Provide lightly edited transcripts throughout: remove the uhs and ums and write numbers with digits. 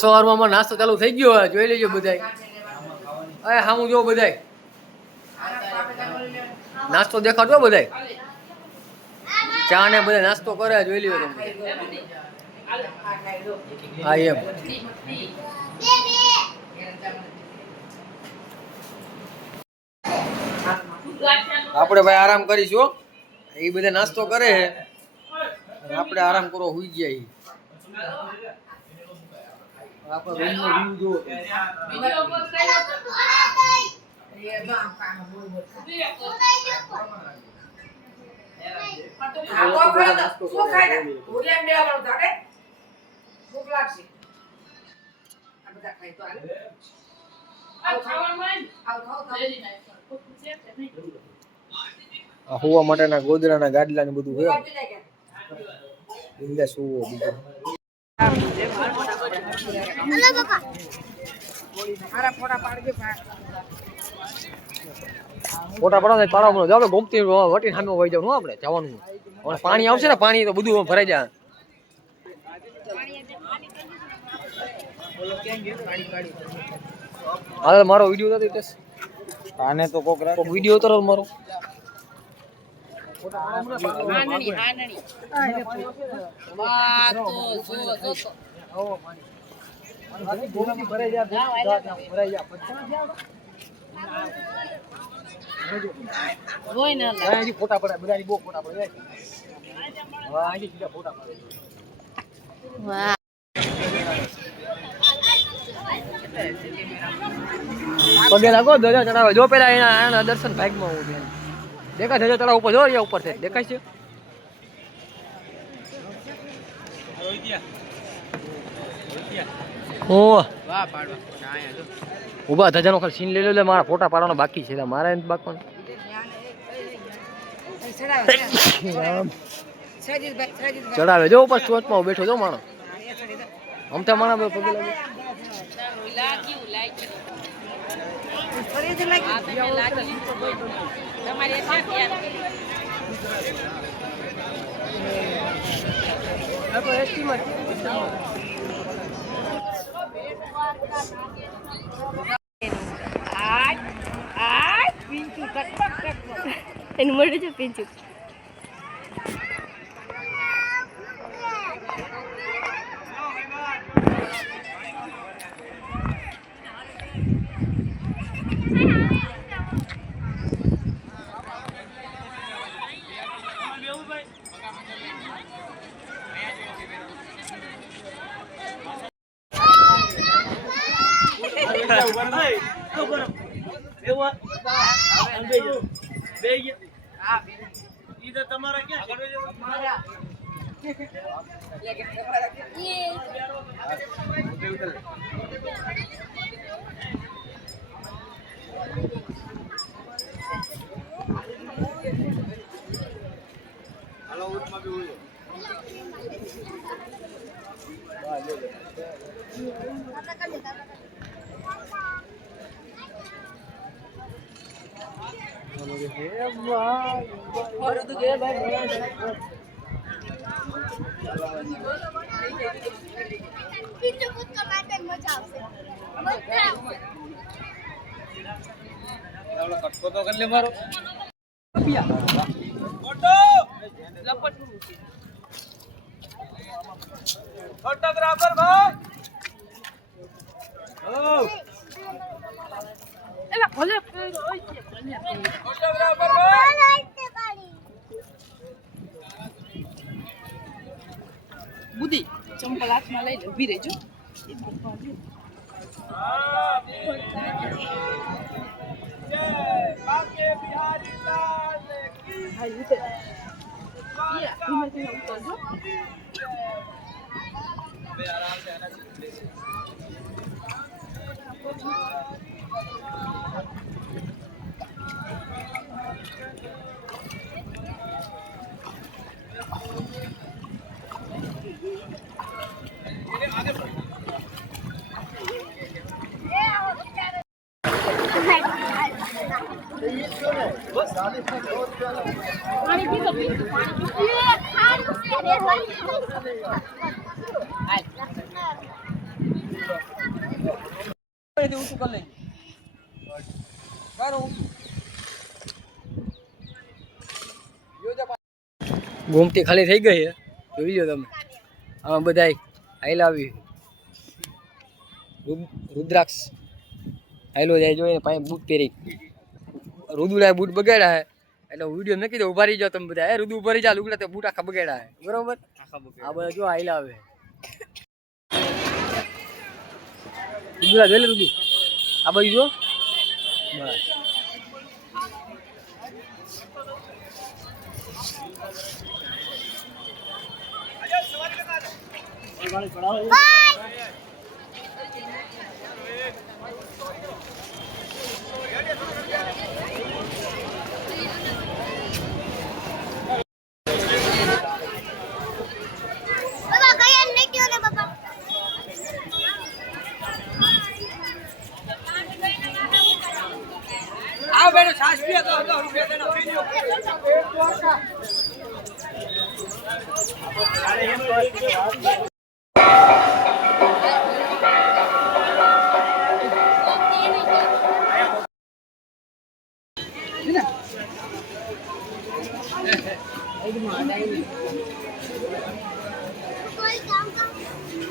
સવારમાં નાસ્તો ચાલુ થઈ ગયો હોય, જોઈ લેજો બધાય. અરે હામું જો બધાય નાસ્તો દેખાડજો બધાય. ચા ને બધા નાસ્તો કરે, જોઈ લ્યો તમે. હા એમ આપણે ભાઈ આરામ કરીશું. એ બધા નાસ્તો કરે છે, આપણે આરામ કરો, હુઈ ગયા. આપણે રૂમનો વ્યૂ હોવા માટેના ગોદડાના ગાડલા ને બધું છે. ફોટા પાડો જાવ ગોમતી વટી સામે વહી જવાનું. આપણે જવાનું પાણી આવશે ને, પાણી તો બધું ભરાઈ જાય. હાલ મારો વિડીયો નથી આને તો કોક વિડીયો ઉતારો મારો. ફોટા પડે બધા બહુ ફોટા પડે. પગે લાગો, ધજા ચડાવે. જો પેલા એના દર્શન ભાગમાં હું દેખાય. ધજા ચડાવ ઉપર જો, ઉપર છે દેખાય છે. ઉભા ધજાનો ખાલી સીન લઈ લે. મારા ફોટા પાડવાનો બાકી છે, મારા બાકી ચડાવે. જો ઉપર ચોચમાં બેઠો જો માણસ. અમતા માણસ પગે એનું મળે છે પિંચું. તમારા ક્યાં કટકો તો કરી લે મારો. ફોટોગ્રાફર ભાઈ એલા ભલે ફોટોગ્રાફર ભાઈ બુદ્ધિ ચંપલ હાથમાં લઈને ઊભી રહેજો. પાણી પીતો પીતો ગોમતી ખાલી થઈ ગઈ છે જોઈ લો તમે આમાં બધા આયલા આવી રુદ્રાક્ષ આયલો જાય જોઈને પાસે બૂટ પહેરી રુદુડા બૂટ બગાડ્યા હે એટલે વિડીયો મેં કીધું ઉભા રહી જાઓ તમે બધા રુદુ ઉભા રહી જા લુગડા તો બૂટ આખા બગાડ્યા હે બરોબર આ બધા જો આયલા આવે રુદુડા જોઈ લે રુદુ આ બાજુ જો બસ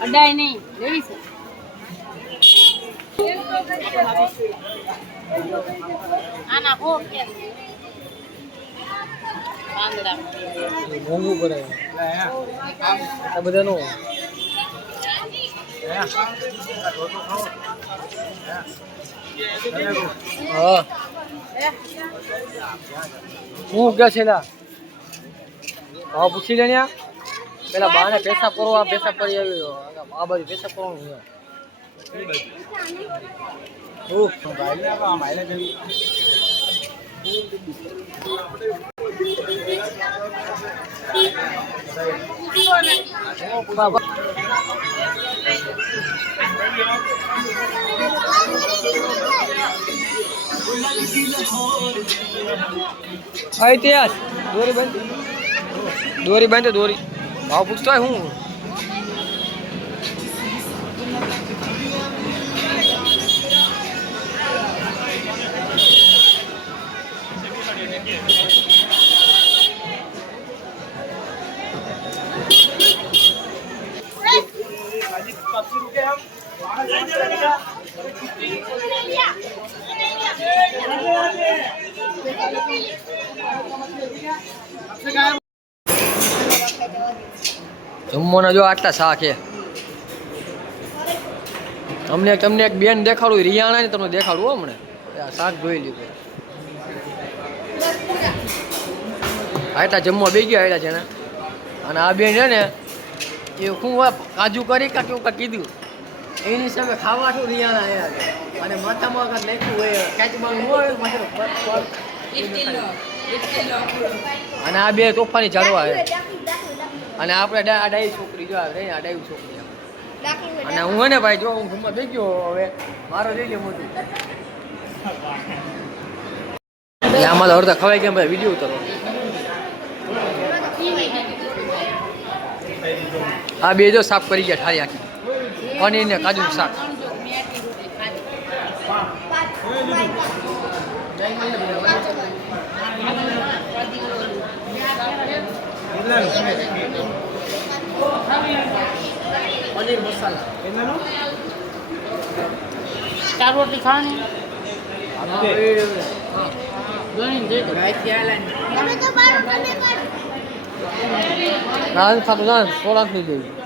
અડાય નહીં લેવી છે આના હો કે પાંદડા મોંઘું પડે આ બધા નો હા હું કે છે લા હા પૂછી લે ને પેલા બાને પેશાબ કરવા પેશાબ કરી આવ્યો આ બાજુ પેશાબ કરવાનું ઇતિહાસ દોરી બંધ દોરી ભાવ પૂછતો હોય હું જમવાના જો આટલા શાક છે તમને એક બેન દેખાડું રિયાણા ને તમને દેખાડું હો હમણાં શાક જોઈ લીધું આટલા જમવા બે ગયા આવેલા છે ને અને આ બેન છે ને એ શું કાજુ કરી કાં કેવું કાંઈ કીધું એની સામે ખાવા શું રિયાણા આવ્યા અને માથામાં કાંઈક નાખ્યું હોય કાચમાં હોય અને આ બે તોફાની ઝાડવા આવે અને આપણે આ ડાઈ છોકરી જો આવે આ ડાઈ છોકરી અને હું હે ને ભાઈ જો હું ઘૂમવા થઈ ગયો હવે મારો લઈ લે મોટું આમાં તો અડધા ખવાઈ ગયા ભાઈ વિડીયો ઉતારો આ બે જો સાફ કરી ગયા ઠારી આખી પનીર ને કાજુનું શાક પનીર મસાલા ચાર રોટલી ખાવાની નાન ખાતું ના 16 થઈ ગયું